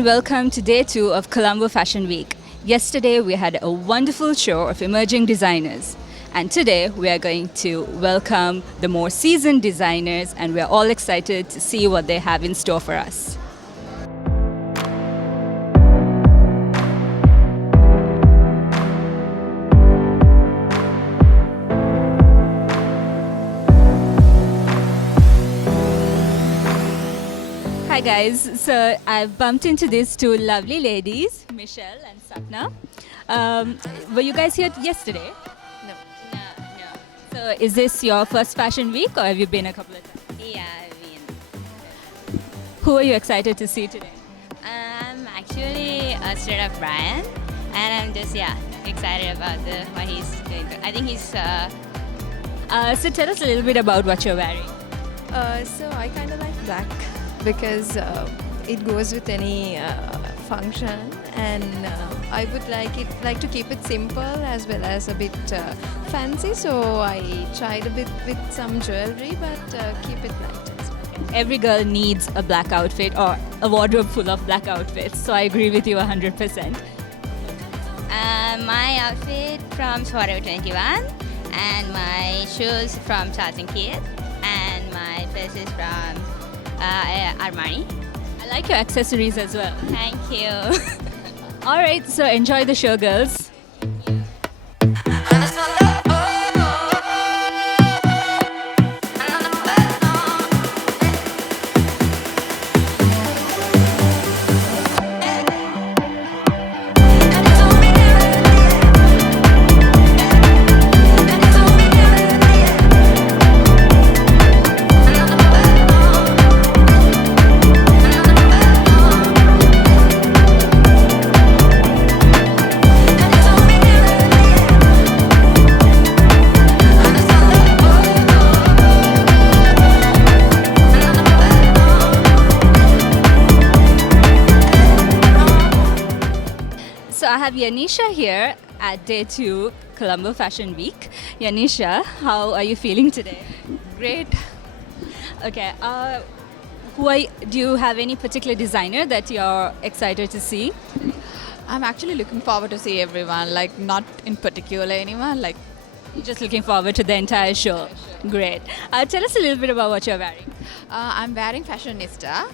and welcome to day 2 of Colombo Fashion Week. Yesterday we had a wonderful show of emerging designers, and today we are going to welcome the more seasoned designers, and we're all excited to see what they have in store for us. Hi guys, so I've bumped into these two lovely ladies, Michelle and Sapna. Were you guys here yesterday? No. No. So is this your first fashion week or have you been a couple of times? Yeah, I mean, Who are you excited to see today? I'm actually a student of Brian, and I'm just excited about what he's doing. I think he's So tell us a little bit about what you're wearing. So I kind of like black because it goes with any function, and I would like to keep it simple as well as a bit fancy. So I tried a bit with some jewelry, but keep it light as well. Every girl needs a black outfit or a wardrobe full of black outfits, so I agree with you 100%. my outfit from Forever 21, and my shoes from Charles & Keith, and my purse is from Armani. I like your accessories as well. Thank you. All right, so enjoy the show, girls. So I have Yanisha here at day 2 Colombo Fashion Week. Yanisha, how are you feeling today? Great. Okay. Do you have any particular designer that you're excited to see? I'm actually looking forward to see everyone, like not in particular anyone, like Just looking forward to the entire show. Great. Tell us a little bit about what you're wearing. I'm wearing Fashionista.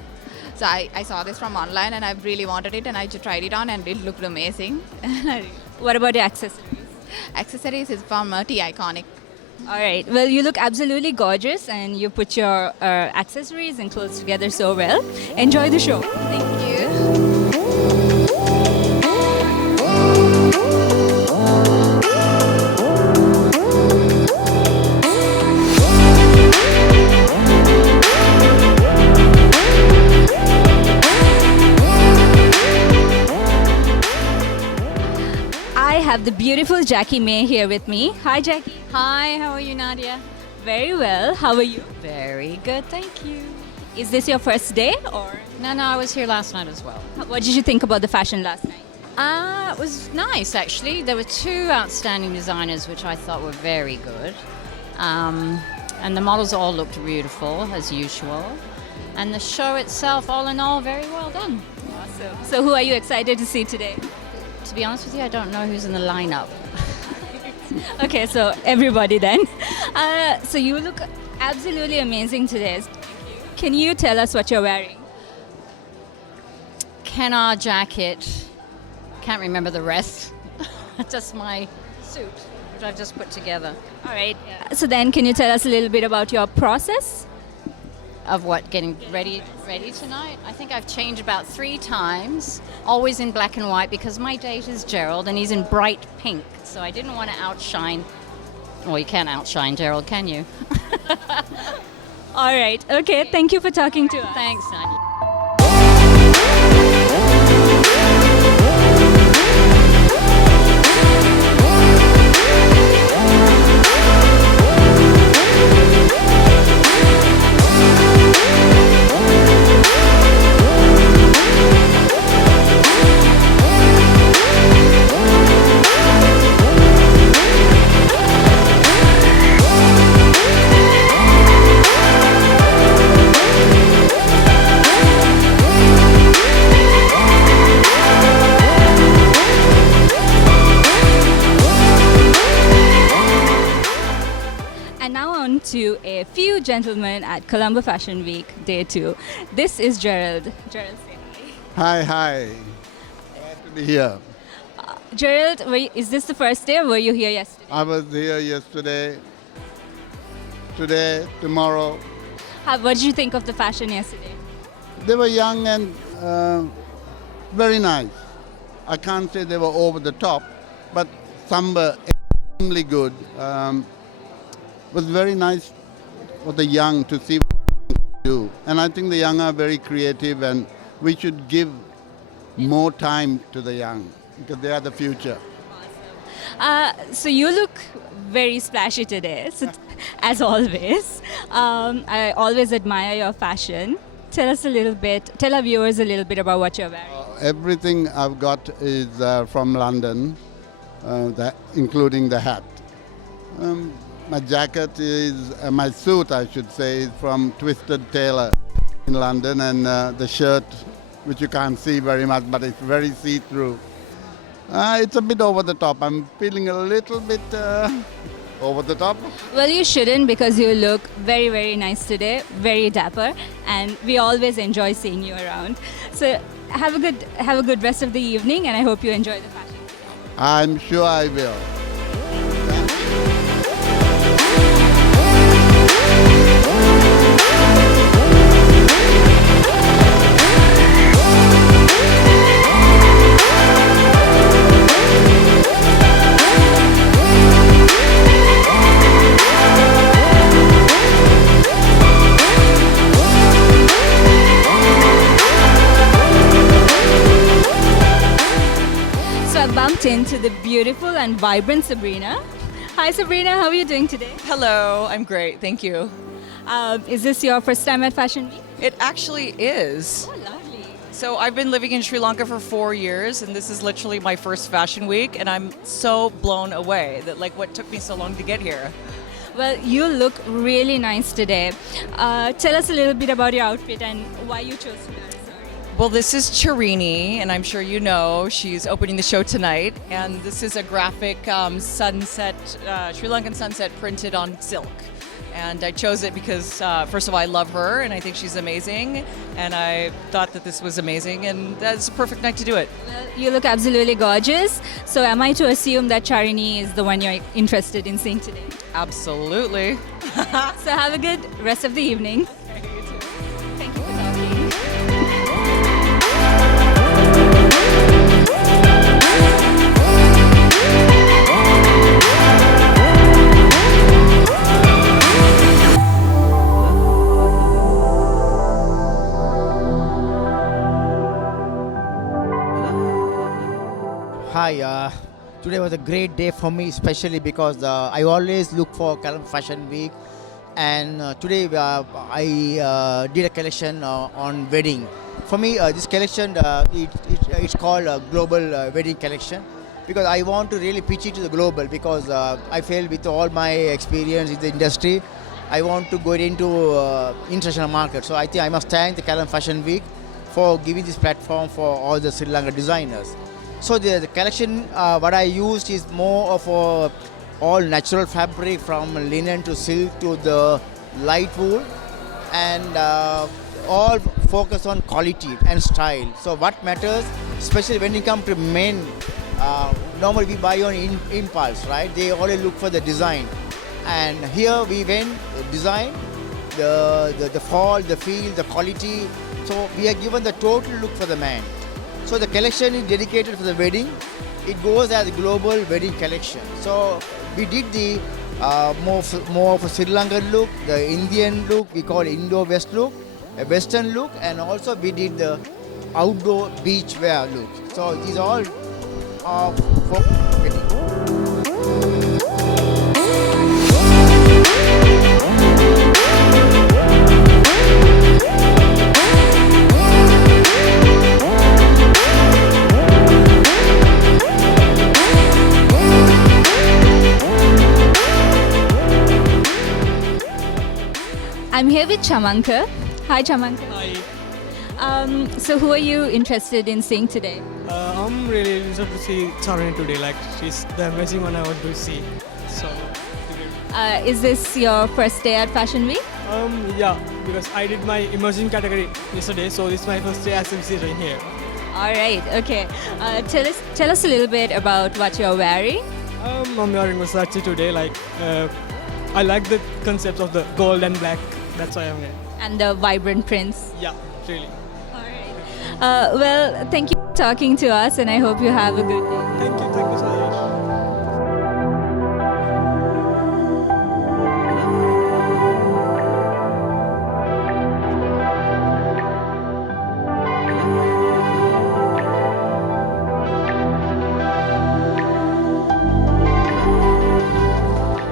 So I saw this from online and I really wanted it and I just tried it on and it looked amazing. What about your accessories? Accessories is from T Iconic. All right. Well, you look absolutely gorgeous and you put your accessories and clothes together so well. Enjoy the show. Thank you. I have the beautiful Jackie May here with me. Hi, Jackie. Hi, how are you, Nadia? Very well. How are you? Very good, thank you. Is this your first day or No, I was here last night as well. what did you think about the fashion last night? It was nice, actually. There were two outstanding designers which I thought were very good. And the models all looked beautiful, as usual. And the show itself, all in all, very well done. Awesome. So who are you excited to see today? To be honest with you, I don't know who's in the lineup. Okay, so everybody then. So you look absolutely amazing today. Can you tell us what you're wearing? Kennar jacket. Can't remember the rest. Just my suit, which I just put together. All right. So then can you tell us a little bit about your process? Of what, getting ready tonight? I think I've changed about 3 times, always in black and white because my date is Gerald and he's in bright pink, so I didn't want to outshine. Well, you can't outshine Gerald, can you? All right. Okay, thank you for talking to us. Thanks, Nadia. down to a few gentlemen at Colombo Fashion Week Day 2. This is Gerald. Gerald, say hi. Hi. Glad to be here. Gerald, is this the first day or were you here yesterday? I was here yesterday, today, tomorrow. What did you think of the fashion yesterday? They were young and very nice. I can't say they were over the top, but some were extremely good. It was very nice for the young to see what they do. And I think the young are very creative, and we should give more time to the young because they are the future. So you look very splashy today, as always. I always admire your fashion. Tell our viewers a little bit about what you're wearing. Everything I've got is from London, including the hat. My jacket is, my suit I should say, is from Twisted Tailor in London, and the shirt, which you can't see very much, but it's very see-through. It's a bit over the top. I'm feeling a little bit over the top. Well, you shouldn't, because you look very, very nice today, very dapper, and we always enjoy seeing you around. So have a good rest of the evening, and I hope you enjoy the fashion. I'm sure I will. So I bumped into the beautiful and vibrant Sabrina. Hi Sabrina, how are you doing today? Hello, I'm great, thank you. Is this your first time at Fashion Week? It actually is. Oh, lovely. So I've been living in Sri Lanka for 4 years, and this is literally my first fashion week, and I'm so blown away that what took me so long to get here. Well, you look really nice today. Tell us a little bit about your outfit and why you chose to wear it. Well, this is Charini, and I'm sure you know she's opening the show tonight, and this is a graphic sunset, Sri Lankan sunset printed on silk. And I chose it because, first of all, I love her, and I think she's amazing, and I thought that this was amazing, and that's a perfect night to do it. Well, you look absolutely gorgeous. So am I to assume that Charini is the one you're interested in seeing today? Absolutely. So have a good rest of the evening. Thank you for talking. Hi, today was a great day for me, especially because I always look for Colombo Fashion Week, and today I did a collection on wedding. For me, this collection it's called a global wedding collection, because I want to really pitch it to the global, because I feel with all my experience in the industry, I want to go into international market. So I think I must thank the Colombo Fashion Week for giving this platform for all the Sri Lanka designers. So the collection, what I used is more of all natural fabric, from linen to silk to the light wool, and all focus on quality and style. So what matters, especially when it comes to men, normally we buy on impulse, right? They always look for the design, and here we went design, the fall, the feel, the quality. So we are given the total look for the man. So the collection is dedicated for the wedding. It goes as a global wedding collection. So we did the more of a Sri Lankan look, the Indian look, we call Indo-West look, a Western look, and also we did the outdoor beach wear look. So these all are for wedding. I'm here with Chamanka. Hi Chamanka. Hi. So who are you interested in seeing today? I'm really interested to see Charini today. She's the amazing one I want to see. So, Is this your first day at Fashion Week? Yeah, because I did my emerging category yesterday, so this is my first day as a visitor in here. All right, okay. Tell us a little bit about what you're wearing. I'm wearing Versace today. I like the concept of the gold and black. That's why I'm here. And the vibrant prints. Yeah, really. All right. Well, thank you for talking to us, and I hope you have a good day. Thank you so much.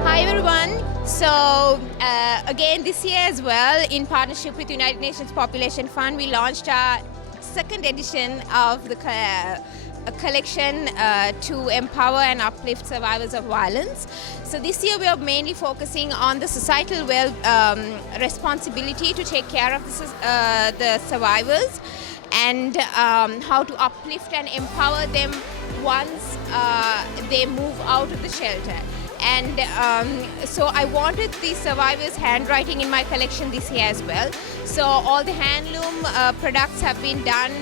Hi everyone. So again this year as well, in partnership with United Nations Population Fund, we launched our second edition of the a collection to empower and uplift survivors of violence. So this year we are mainly focusing on the societal responsibility to take care of the survivors, and how to uplift and empower them once they move out of the shelter. And so I wanted the survivors' handwriting in my collection this year as well. So all the handloom products have been done.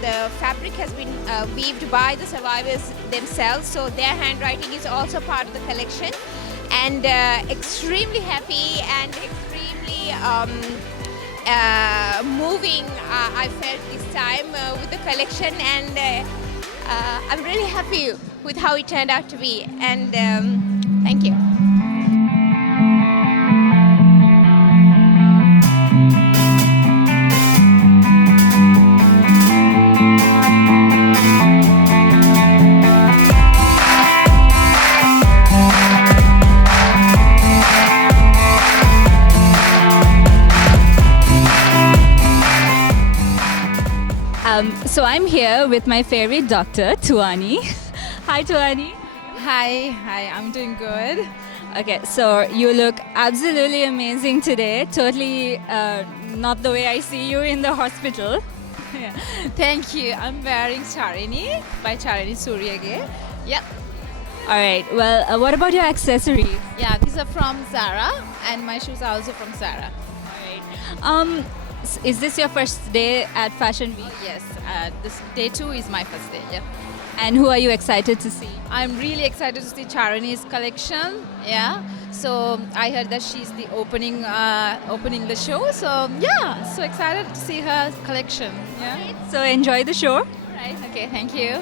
The fabric has been weaved by the survivors themselves. So their handwriting is also part of the collection. And extremely happy and extremely moving I felt this time with the collection. And I'm really happy with how it turned out to be, and thank you. So I'm here with my favorite doctor, Tuani. Hi, Tuani. Hi, I'm doing good. Okay, so you look absolutely amazing today. Totally not the way I see you in the hospital. Yeah. Thank you. I'm wearing Charini by Charini Suryage. Yep. All right. Well, what about your accessories? Yeah, these are from Zara, and my shoes are also from Zara. All right. Is this your first day at Fashion Week? Yes, this day 2 is my first day. Yep. And who are you excited to see? I'm really excited to see Charini's collection. Yeah. So I heard that she's the opening the show. So yeah, so excited to see her collection. Yeah. So enjoy the show. All right. Okay. Thank you.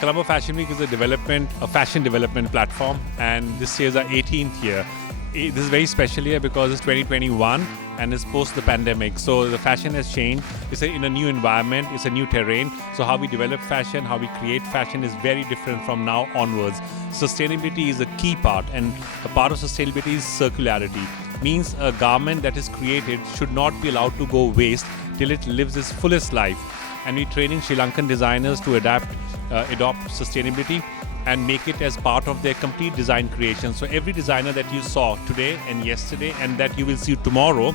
Colombo Fashion Week is a fashion development platform, and this year is our 18th year. This is very special year because it's 2021 and it's post the pandemic. So the fashion has changed. It's in a new environment. It's a new terrain. So how we develop fashion, how we create fashion is very different from now onwards. Sustainability is a key part, and a part of sustainability is circularity. Means a garment that is created should not be allowed to go waste till it lives its fullest life. And we're training Sri Lankan designers to adopt sustainability and make it as part of their complete design creation. So every designer that you saw today and yesterday and that you will see tomorrow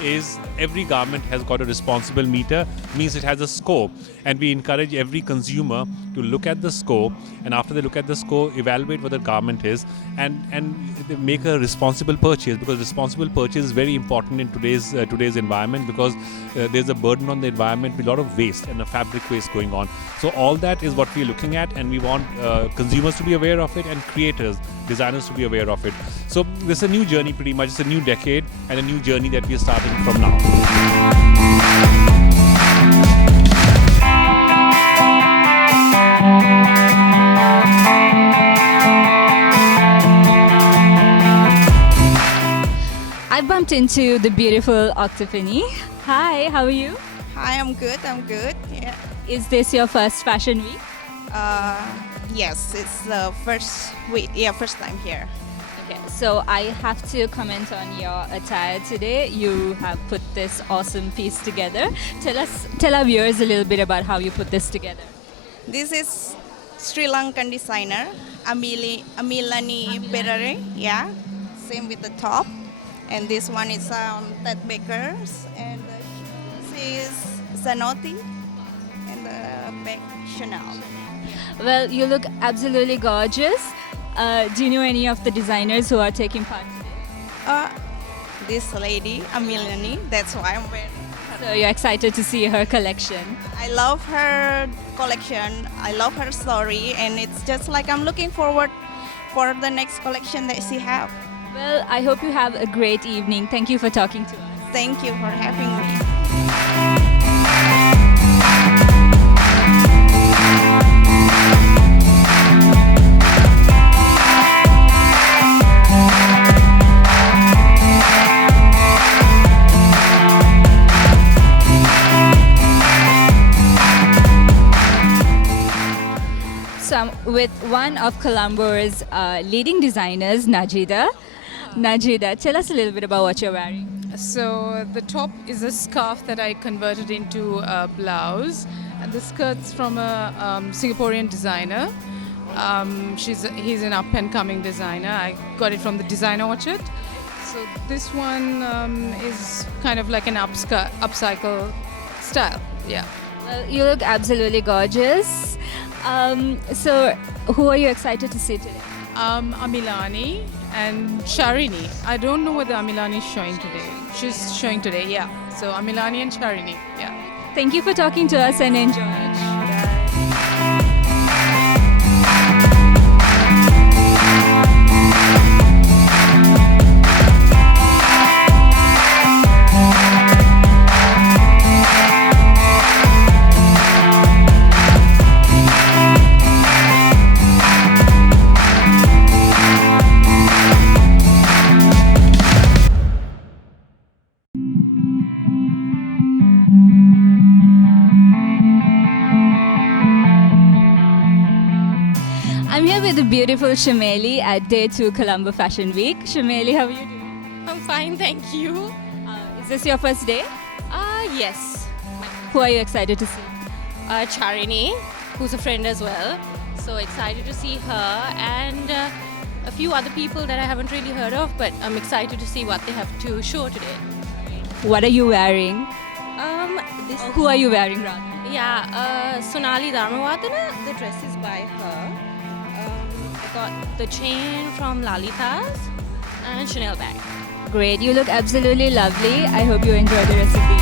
is every garment has got a responsible meter, means it has a score. And we encourage every consumer to look at the score, and after they look at the score, evaluate what the garment is and make a responsible purchase, because responsible purchase is very important in today's environment, because there's a burden on the environment with a lot of waste and a fabric waste going on. So all that is what we're looking at, and we want consumers to be aware of it and creators, designers to be aware of it. So this is a new journey pretty much. It's a new decade and a new journey that we're starting from now. I bumped into the beautiful Octophany. Hi, how are you? Hi, I'm good. Yeah. Is this your first Fashion Week? Yes, it's the first week. Yeah, first time here. Okay, so I have to comment on your attire today. You have put this awesome piece together. Tell our viewers a little bit about how you put this together. This is Sri Lankan designer Amilani Perare. Yeah, same with the top. And this one is Ted Baker's, and the shoes is Zanotti, and the Chanel. Well, you look absolutely gorgeous. Do you know any of the designers who are taking part today? This lady, Amilani, that's why I'm wearing. So you're excited to see her collection. I love her collection. I love her story, and it's just like I'm looking forward for the next collection that she have. Well, I hope you have a great evening. Thank you for talking to us. Thank you for having me. So I'm with one of Colombo's leading designers, Najida. Najida, tell us a little bit about what you're wearing. So the top is a scarf that I converted into a blouse, and the skirt's from a Singaporean designer. He's an up-and-coming designer. I got it from the Design Orchard. So this one is kind of like an upcycle style. Yeah. Well, you look absolutely gorgeous. So who are you excited to see today? Amilani and Sharini. I don't know whether Amilani is showing today. She's showing today, yeah. So Amilani and Sharini, yeah. Thank you for talking to us and enjoy. I'm here with the beautiful Shameli at Day 2 Colombo Fashion Week. Shameli, how are you doing? I'm fine, thank you. Is this your first day? Yes. Who are you excited to see? Charini, who's a friend as well. So excited to see her and a few other people that I haven't really heard of, but I'm excited to see what they have to show today. What are you wearing? Who are you wearing rather? Yeah, Sonali Dharmawardana, the dress is by her. I got the chain from Lalita's and Chanel bag. Great, you look absolutely lovely. I hope you enjoy the recipe.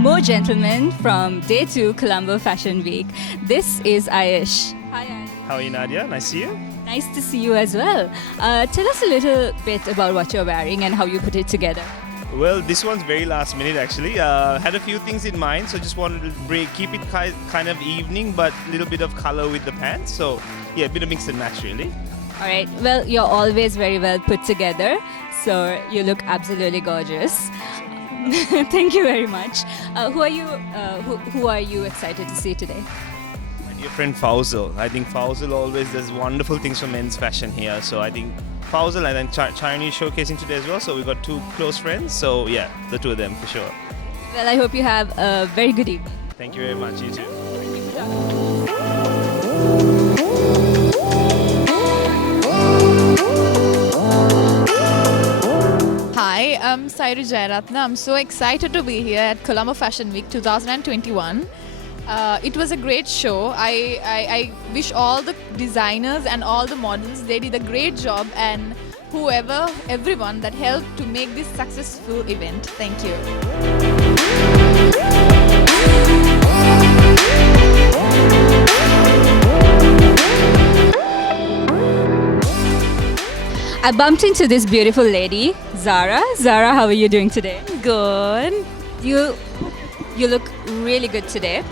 More gentlemen from Day 2 Colombo Fashion Week. This is Ayush. Hi Ayush. How are you, Nadia? Nice to see you. Nice to see you as well. Tell us a little bit about what you're wearing and how you put it together. Well, this one's very last minute actually. Had a few things in mind, so just wanted to keep it kind of evening, but a little bit of color with the pants. So yeah, a bit of mix and match really. All right. Well, you're always very well put together, so you look absolutely gorgeous. Thank you very much. Who are you excited to see today? My dear friend Fauzal. I think Fauzal always does wonderful things for men's fashion here. So I think Fauzal and then Chinese showcasing today as well. So we got two close friends. So yeah, the two of them for sure. Well, I hope you have a very good evening. Thank you very much. You too. Hi, I'm Sairu Jayaratna. I'm so excited to be here at Colombo Fashion Week 2021. It was a great show. I wish all the designers and all the models, they did a great job, and everyone that helped to make this successful event. Thank you. I bumped into this beautiful lady, Zara. Zara, how are you doing today? Good. You look really good today.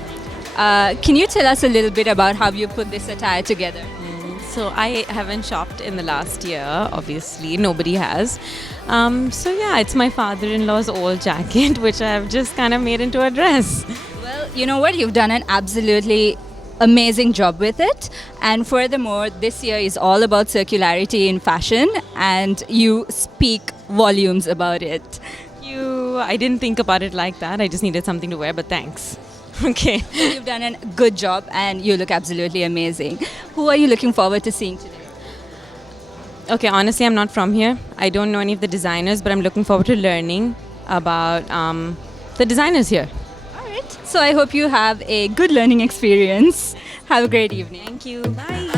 Can you tell us a little bit about how you put this attire together? So I haven't shopped in the last year, obviously. Nobody has. So yeah, it's my father-in-law's old jacket, which I've just kind of made into a dress. Well, you know what? You've done an absolutely amazing job with it. And furthermore, this year is all about circularity in fashion, and you speak volumes about it. I didn't think about it like that. I just needed something to wear, but thanks. Okay. You've done a good job and you look absolutely amazing. Who are you looking forward to seeing today? Okay, honestly, I'm not from here. I don't know any of the designers, but I'm looking forward to learning about the designers here. All right. So I hope you have a good learning experience. Have a great evening. Thank you. Bye.